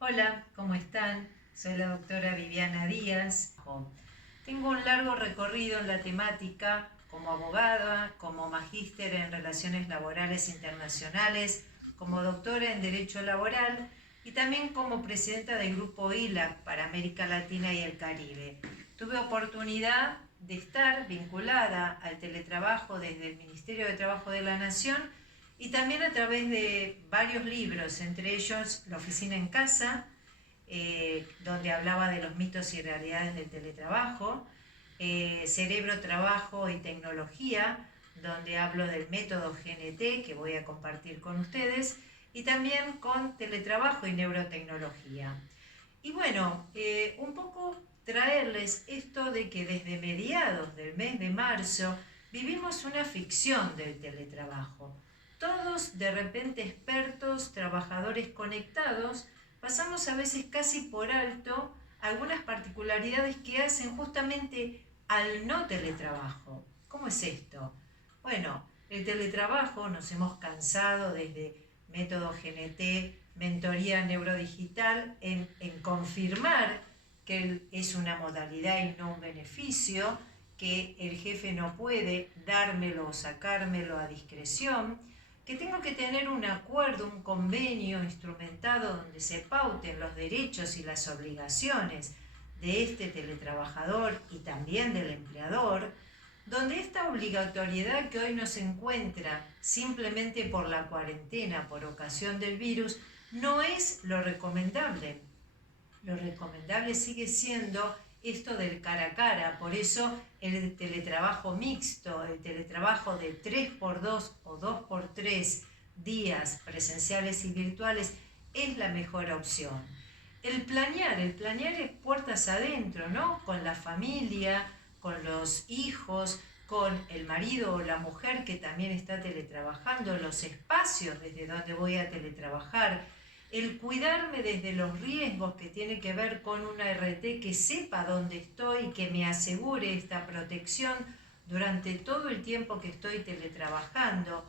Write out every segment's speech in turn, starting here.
Hola, ¿cómo están? Soy la doctora Viviana Díaz. Tengo un largo recorrido en la temática como abogada, como magíster en Relaciones Laborales Internacionales, como doctora en Derecho Laboral y también como presidenta del Grupo ILAC para América Latina y el Caribe. Tuve oportunidad de estar vinculada al teletrabajo desde el Ministerio de Trabajo de la Nación y también a través de varios libros, entre ellos La Oficina en Casa, donde hablaba de los mitos y realidades del teletrabajo, Cerebro, Trabajo y Tecnología, donde hablo del método GNT que voy a compartir con ustedes, y también con teletrabajo y neurotecnología. Y bueno, un poco traerles esto de que desde mediados del mes de marzo vivimos una ficción del teletrabajo. Todos de repente expertos, trabajadores conectados, pasamos a veces casi por alto algunas particularidades que hacen justamente al no teletrabajo. ¿Cómo es esto? Bueno, el teletrabajo nos hemos cansado desde método GNT, mentoría neurodigital, en confirmar que es una modalidad y no un beneficio, que el jefe no puede dármelo o sacármelo a discreción, que tengo que tener un acuerdo, un convenio instrumentado donde se pauten los derechos y las obligaciones de este teletrabajador y también del empleador, donde esta obligatoriedad que hoy no se encuentra simplemente por la cuarentena, por ocasión del virus, no es lo recomendable. Lo recomendable sigue siendo esto del cara a cara, por eso el teletrabajo mixto, el teletrabajo de 3x2 o 2x3 días presenciales y virtuales es la mejor opción. El planear es puertas adentro, ¿no? Con la familia, con los hijos, con el marido o la mujer que también está teletrabajando, los espacios desde donde voy a teletrabajar, el cuidarme desde los riesgos que tiene que ver con una RT que sepa dónde estoy y que me asegure esta protección durante todo el tiempo que estoy teletrabajando.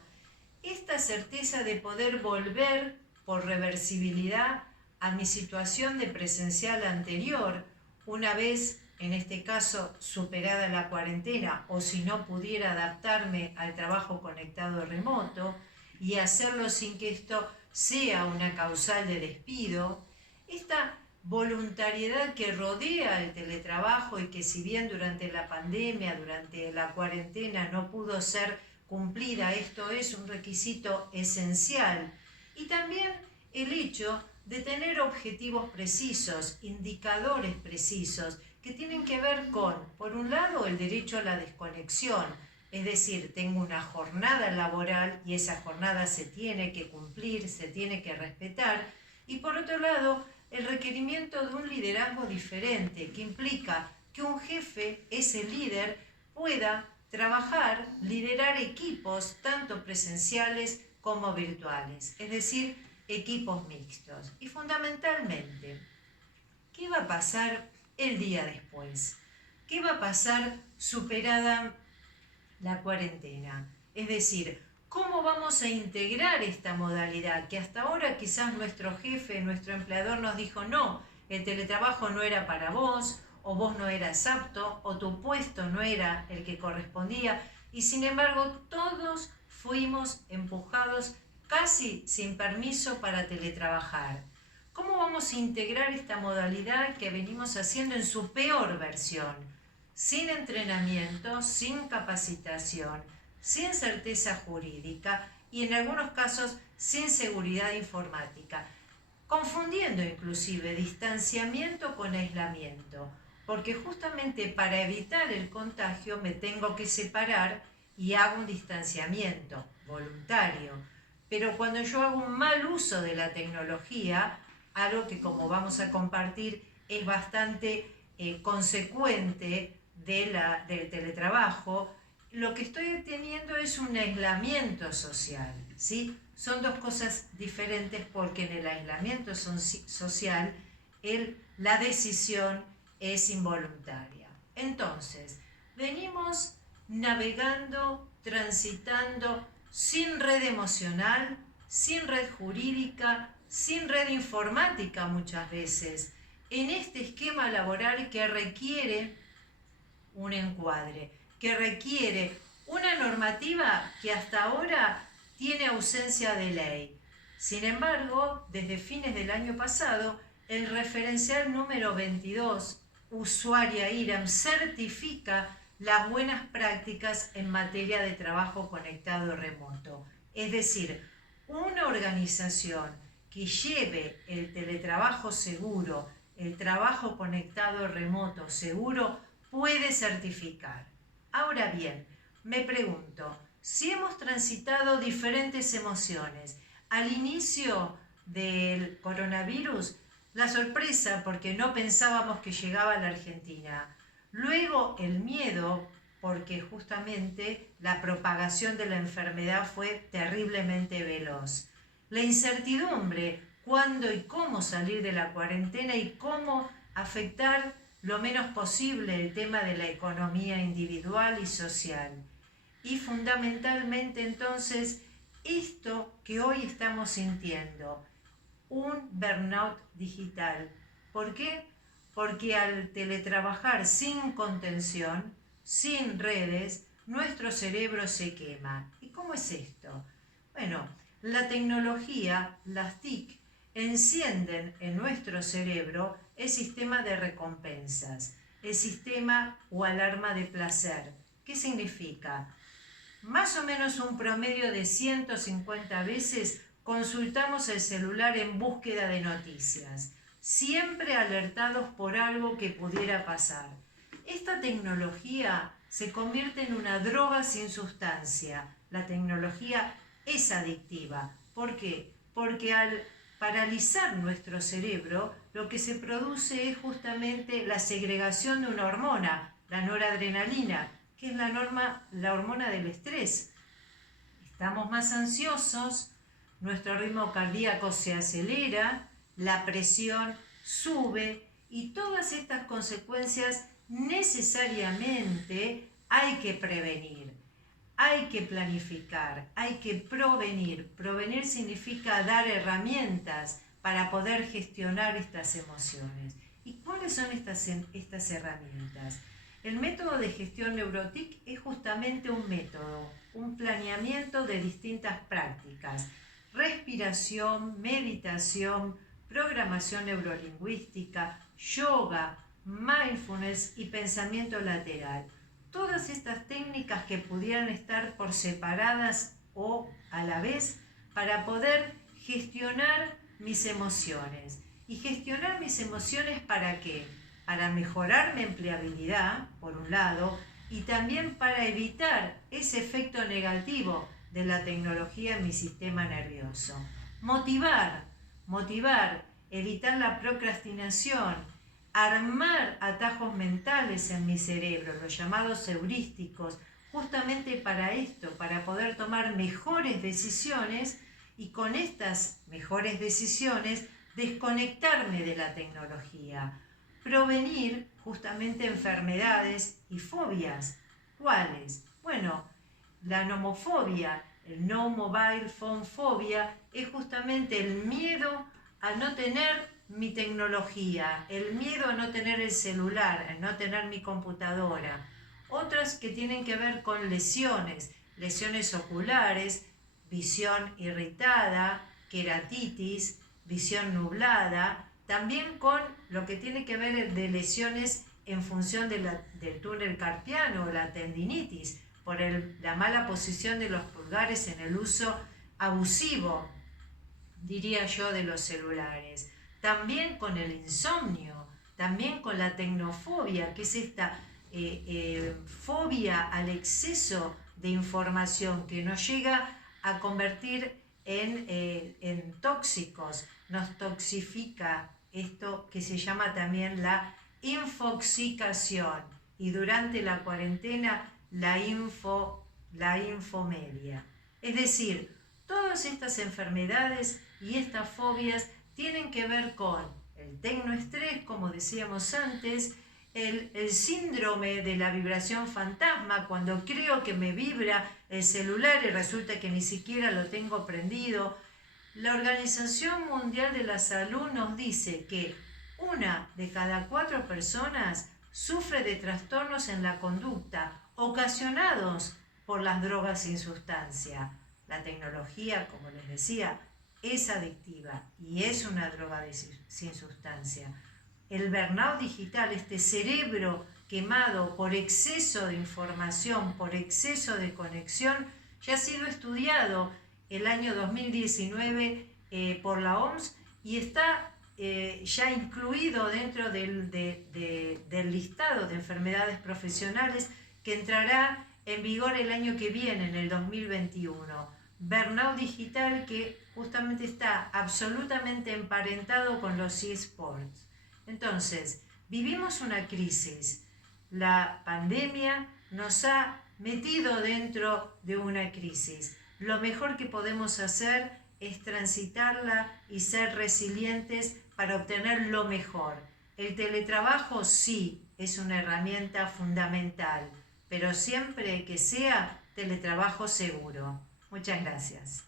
Esta certeza de poder volver por reversibilidad a mi situación de presencial anterior, una vez, en este caso, superada la cuarentena, o si no pudiera adaptarme al trabajo conectado remoto, y hacerlo sin que esto sea una causal de despido, esta voluntariedad que rodea el teletrabajo y que si bien durante la pandemia, durante la cuarentena no pudo ser cumplida, esto es un requisito esencial. Y también el hecho de tener objetivos precisos, indicadores precisos, que tienen que ver con, por un lado, el derecho a la desconexión, es decir, tengo una jornada laboral y esa jornada se tiene que cumplir, se tiene que respetar, y por otro lado, el requerimiento de un liderazgo diferente, que implica que un jefe, ese líder, pueda trabajar, liderar equipos, tanto presenciales como virtuales, es decir, equipos mixtos. Y fundamentalmente, ¿qué va a pasar el día después? ¿Qué va a pasar superada la cuarentena? Es decir, ¿cómo vamos a integrar esta modalidad? Que hasta ahora quizás nuestro jefe, nuestro empleador nos dijo, no, el teletrabajo no era para vos, o vos no eras apto, o tu puesto no era el que correspondía, y sin embargo todos fuimos empujados casi sin permiso para teletrabajar. ¿Cómo vamos a integrar esta modalidad que venimos haciendo en su peor versión? Sin entrenamiento, sin capacitación, sin certeza jurídica y en algunos casos sin seguridad informática, confundiendo inclusive distanciamiento con aislamiento, porque justamente para evitar el contagio me tengo que separar y hago un distanciamiento voluntario. Pero cuando yo hago un mal uso de la tecnología, algo que como vamos a compartir es bastante consecuente del teletrabajo, lo que estoy teniendo es un aislamiento social, ¿sí? Son dos cosas diferentes porque en el aislamiento social la decisión es involuntaria. Entonces, venimos navegando, transitando sin red emocional, sin red jurídica, sin red informática muchas veces, en este esquema laboral que requiere un encuadre, que requiere una normativa que hasta ahora tiene ausencia de ley. Sin embargo, desde fines del año pasado, el referencial número 22, Usuaria IRAM, certifica las buenas prácticas en materia de trabajo conectado remoto. Es decir, una organización que lleve el teletrabajo seguro, el trabajo conectado remoto seguro, puede certificar. Ahora bien, me pregunto, si hemos transitado diferentes emociones, al inicio del coronavirus, la sorpresa porque no pensábamos que llegaba a la Argentina, luego el miedo porque justamente la propagación de la enfermedad fue terriblemente veloz, la incertidumbre, cuándo y cómo salir de la cuarentena y cómo afectar lo menos posible el tema de la economía individual y social. Y fundamentalmente entonces esto que hoy estamos sintiendo, un burnout digital. ¿Por qué? Porque al teletrabajar sin contención, sin redes, nuestro cerebro se quema. ¿Y cómo es esto? Bueno, la tecnología, las TIC, encienden en nuestro cerebro el sistema de recompensas, el sistema o alarma de placer. ¿Qué significa? Más o menos un promedio de 150 veces consultamos el celular en búsqueda de noticias, siempre alertados por algo que pudiera pasar. Esta tecnología se convierte en una droga sin sustancia. La tecnología es adictiva. ¿Por qué? Porque al paralizar nuestro cerebro, lo que se produce es justamente la segregación de una hormona, la noradrenalina, que es la hormona del estrés. Estamos más ansiosos, nuestro ritmo cardíaco se acelera, la presión sube y todas estas consecuencias necesariamente hay que prevenir, hay que planificar, hay que provenir. Provenir significa dar herramientas para poder gestionar estas emociones. ¿Y cuáles son estas herramientas? El método de gestión NeuroTIC es justamente un método, un planeamiento de distintas prácticas: respiración, meditación, programación neurolingüística, yoga, mindfulness y pensamiento lateral. Todas estas técnicas que pudieran estar por separadas o a la vez para poder gestionar mis emociones. ¿Y gestionar mis emociones para qué? Para mejorar mi empleabilidad, por un lado, y también para evitar ese efecto negativo de la tecnología en mi sistema nervioso. Motivar, evitar la procrastinación, armar atajos mentales en mi cerebro, los llamados heurísticos, justamente para esto, para poder tomar mejores decisiones y con estas mejores decisiones desconectarme de la tecnología. Prevenir justamente enfermedades y fobias. ¿Cuáles? Bueno, la nomofobia, el no mobile phone phobia, es justamente el miedo a no tener mi tecnología, el miedo a no tener el celular, a no tener mi computadora. Otras que tienen que ver con lesiones oculares, visión irritada, queratitis, visión nublada, también con lo que tiene que ver de lesiones en función del túnel carpiano o la tendinitis, por la mala posición de los pulgares en el uso abusivo, diría yo, de los celulares. También con el insomnio, también con la tecnofobia, que es esta fobia al exceso de información que nos llega a convertir en tóxicos, nos toxifica, esto que se llama también la infoxicación, y durante la cuarentena la infomedia. Es decir, todas estas enfermedades y estas fobias tienen que ver con el tecnoestrés, como decíamos antes, el síndrome de la vibración fantasma, cuando creo que me vibra el celular y resulta que ni siquiera lo tengo prendido, La Organización Mundial de la Salud nos dice que 1 de cada 4 personas sufre de trastornos en la conducta ocasionados por las drogas sin sustancia. La tecnología, como les decía, es adictiva y es una droga sin sustancia. El burnout digital, este cerebro quemado por exceso de información, por exceso de conexión, ya ha sido estudiado el año 2019 por la OMS y está ya incluido dentro del listado de enfermedades profesionales que entrará en vigor el año que viene, en el 2021. Burnout digital, que justamente está absolutamente emparentado con los eSports. Entonces, vivimos una crisis. La pandemia nos ha metido dentro de una crisis. Lo mejor que podemos hacer es transitarla y ser resilientes para obtener lo mejor. El teletrabajo sí es una herramienta fundamental, pero siempre que sea teletrabajo seguro. Muchas gracias.